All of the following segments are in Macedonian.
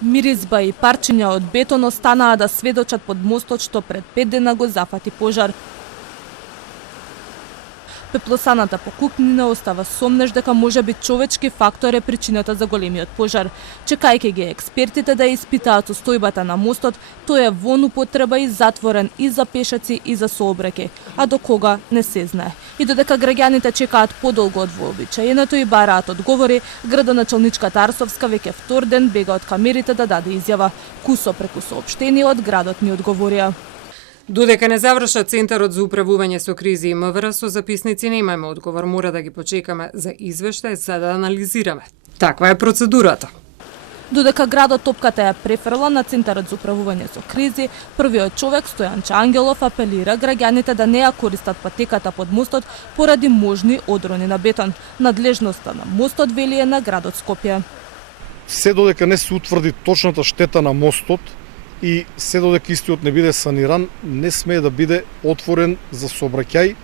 Миризба и парчиња од бетон останаа да сведочат под мостот што пред 5 дена го зафати пожар. Пеплосаната покупнина остава сомнеш дека може би човечки фактор е причината за големиот пожар. Чекајќи ги експертите да испитаат состојбата на мостот, тој е во употреба и затворен и за пешаци и за сообраќај, а до кога не се знае. И додека граѓаните чекаат подолго од вообичаеното и бараат одговори, градоначалничката Арсовска веќе втор ден бега од камерите да даде изјава. Кусо преку соопштение од градот ни одговорија. Додека не завршат Центарот за управување со кризи и МВР со записници немаме одговор, мора да ги почекаме за извештај за да анализираме. Таква е процедурата. Додека градот топката ја префрла на Центарот за управување со кризи, првиот човек Стојанче Ангелов апелира граѓаните да не ја користат патеката под мостот поради можни одрони на бетон. Надлежноста на мостот вели е на градот Скопје. Се додека не се утврди точната штета на мостот и се додека истиот не биде саниран, не смее да биде отворен за сообраќај,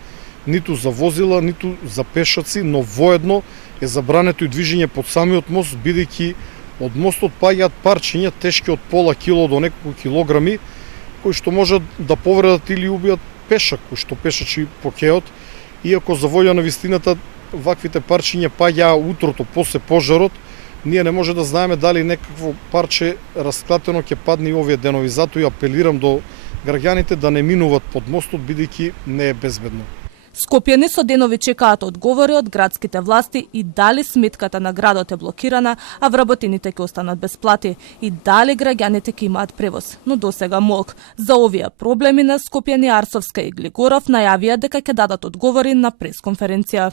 ниту за возила, ниту за пешаци, но воедно е забрането и движење под самиот мост, бидејќи од мостот паѓаат парчиња тешки од пола кило до неколку килограми, кои што можат да повредат или убијат пешак, кој што пешачи по кеот, иако за волја на вистината ваквите парчиња паѓаа утрото после пожарот, ние не може да знаеме дали некакво парче расклатено ќе падне и овие денови. Затоа и апелирам до граѓаните да не минуваат под мостот, бидејќи не е безбедно. Скопјани со денови чекаат одговори од градските власти и дали сметката на градот е блокирана, а вработените ќе останат без плати и дали граѓаните ќе имаат превоз. Но досега молк. За овие проблеми на Скопјани Арсовска и Глигоров најавија дека ќе дадат одговори на пресконференција.